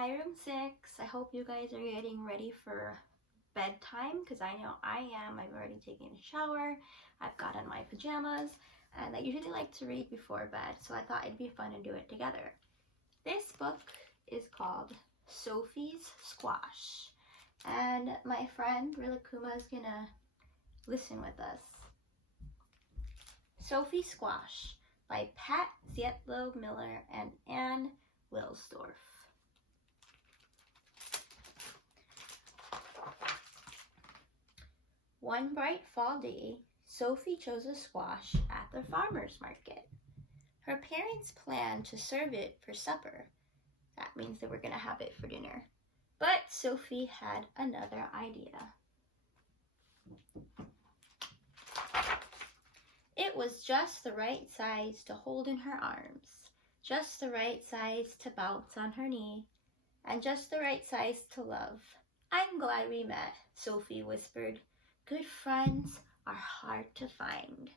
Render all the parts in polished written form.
Hi, room 6. I hope you guys are getting ready for bedtime, because I know I am. I've already taken a shower, I've got on my pajamas, and I usually like to read before bed, so I thought it'd be fun to do it together. This book is called Sophie's Squash, and my friend Rilakuma is gonna listen with us. Sophie Squash by Pat Zietlow Miller and Anne Wilsdorf. One bright fall day, Sophie chose a squash at the farmer's market. Her parents planned to serve it for supper. That means they were going to have it for dinner. But Sophie had another idea. It was just the right size to hold in her arms, just the right size to bounce on her knee, and just the right size to love. "I'm glad we met," Sophie whispered. "Good friends are hard to find."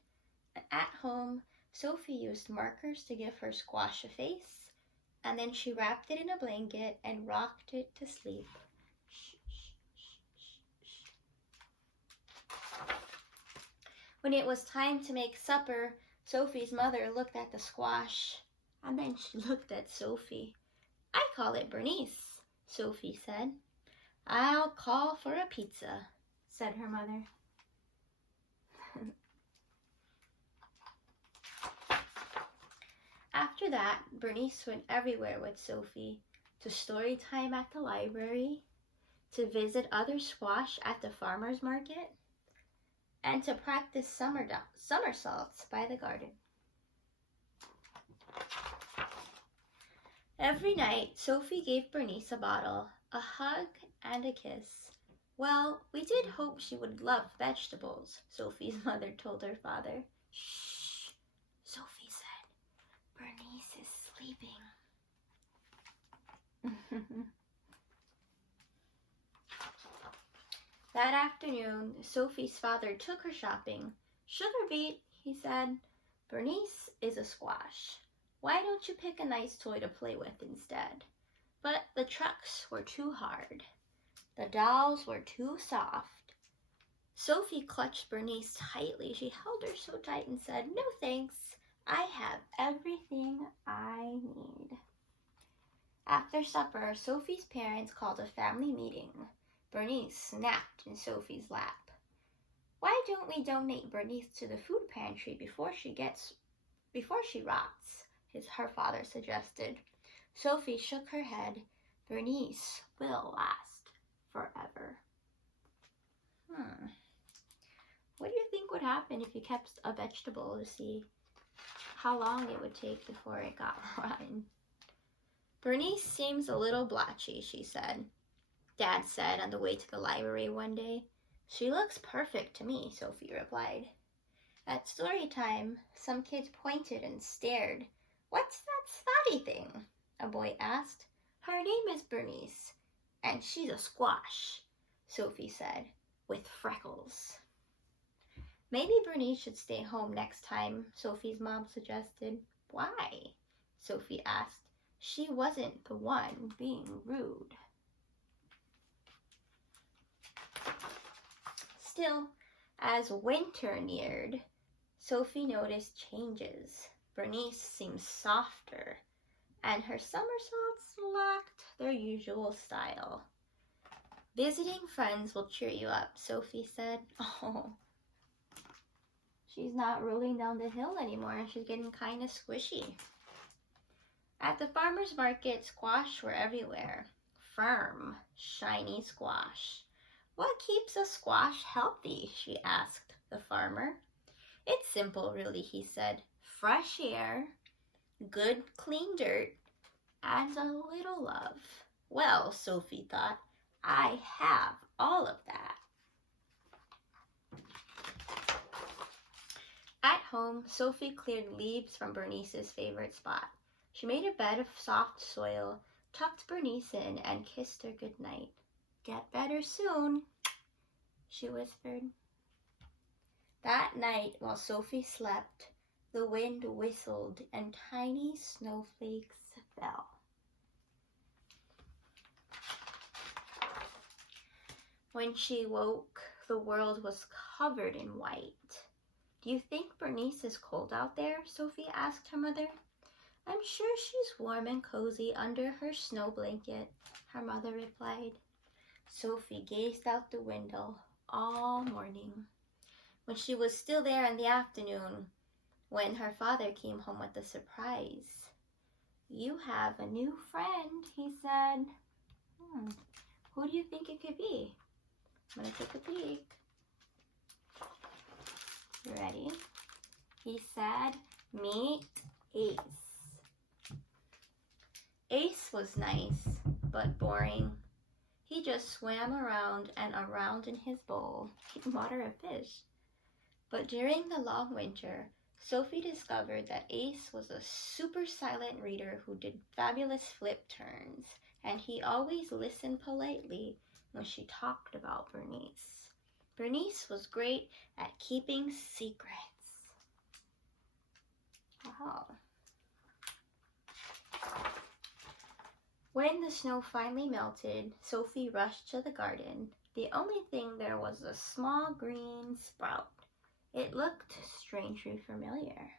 At home, Sophie used markers to give her squash a face, and then she wrapped it in a blanket and rocked it to sleep. When it was time to make supper, Sophie's mother looked at the squash, and then she looked at Sophie. "I call it Bernice," Sophie said. "I'll call for a pizza," said her mother. After that, Bernice went everywhere with Sophie, to story time at the library, to visit other squash at the farmer's market, and to practice somersaults by the garden. Every night, Sophie gave Bernice a bottle, a hug, and a kiss. "Well, we did hope she would love vegetables," Sophie's mother told her father. "Shh," Sophie said. "Bernice is sleeping." That afternoon, Sophie's father took her shopping. "Sugar beet," he said. "Bernice is a squash. Why don't you pick a nice toy to play with instead?" But the trucks were too hard. The dolls were too soft. Sophie clutched Bernice tightly. She held her so tight and said, "No thanks. I have everything I need." After supper, Sophie's parents called a family meeting. Bernice snapped in Sophie's lap. "Why don't we donate Bernice to the food pantry before she rots?" her father suggested. Sophie shook her head. "Bernice will last forever." What do you think would happen if you kept a vegetable to see how long it would take before it got rotten? "Bernice seems a little blotchy," Dad said on the way to the library one day. "She looks perfect to me," Sophie replied. At story time, some kids pointed and stared. "What's that spotty thing?" a boy asked. "Her name is Bernice, and she's a squash," Sophie said, "with freckles." "Maybe Bernice should stay home next time," Sophie's mom suggested. "Why?" Sophie asked. She wasn't the one being rude. Still, as winter neared, Sophie noticed changes. Bernice seemed softer, and her somersaults lacked their usual style. "Visiting friends will cheer you up," Sophie said. "Oh, she's not rolling down the hill anymore. She's getting kind of squishy." At the farmer's market, squash were everywhere. Firm, shiny squash. "What keeps a squash healthy?" she asked the farmer. "It's simple, really," he said. "Fresh air, good clean dirt, and a little love." Well, Sophie thought, I have all of that. At home, Sophie cleared leaves from Bernice's favorite spot. She made a bed of soft soil, tucked Bernice in, and kissed her goodnight. "Get better soon," she whispered. That night, while Sophie slept, the wind whistled and tiny snowflakes fell. When she woke, the world was covered in white. "Do you think Bernice is cold out there?" Sophie asked her mother. "I'm sure she's warm and cozy under her snow blanket," her mother replied. Sophie gazed out the window all morning. When she was still there in the afternoon, when her father came home with a surprise. "You have a new friend," he said. Who do you think it could be? I'm going to take a peek. You ready? He said, "Meet Ace." Ace was nice, but boring. He just swam around and around in his bowl. He'd water a fish. But during the long winter, Sophie discovered that Ace was a super silent reader who did fabulous flip turns, and he always listened politely when she talked about Bernice. Bernice was great at keeping secrets. Wow. When the snow finally melted, Sophie rushed to the garden. The only thing there was a small green sprout. It looked strangely familiar.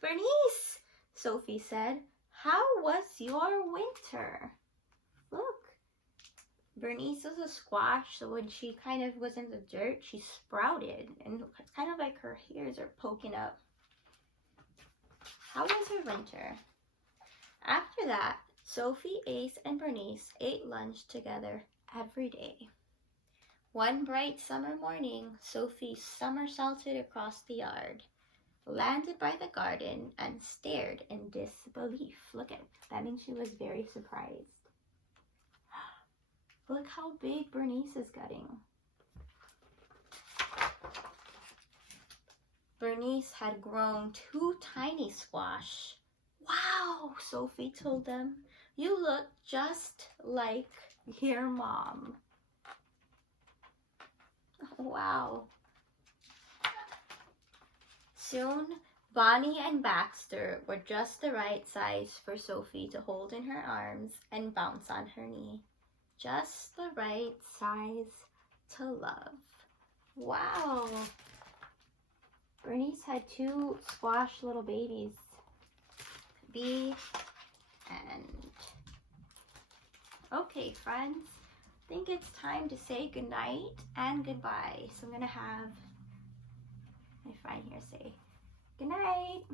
"Bernice," Sophie said, "how was your winter?" Look, Bernice is a squash, so when she kind of was in the dirt, she sprouted, and it's kind of like her hairs are poking up. How was her winter? After that, Sophie, Ace, and Bernice ate lunch together every day. One bright summer morning, Sophie somersaulted across the yard, landed by the garden, and stared in disbelief. Look at that means she was very surprised. Look how big Bernice is getting. Bernice had grown 2 tiny squash. "Wow," Sophie told them. "You look just like your mom." Wow. Soon, Bonnie and Baxter were just the right size for Sophie to hold in her arms and bounce on her knee. Just the right size to love. Wow. Bernice had 2 squash little babies. B and okay, friends, I think it's time to say goodnight and goodbye. So I'm going to have my friend here say goodnight.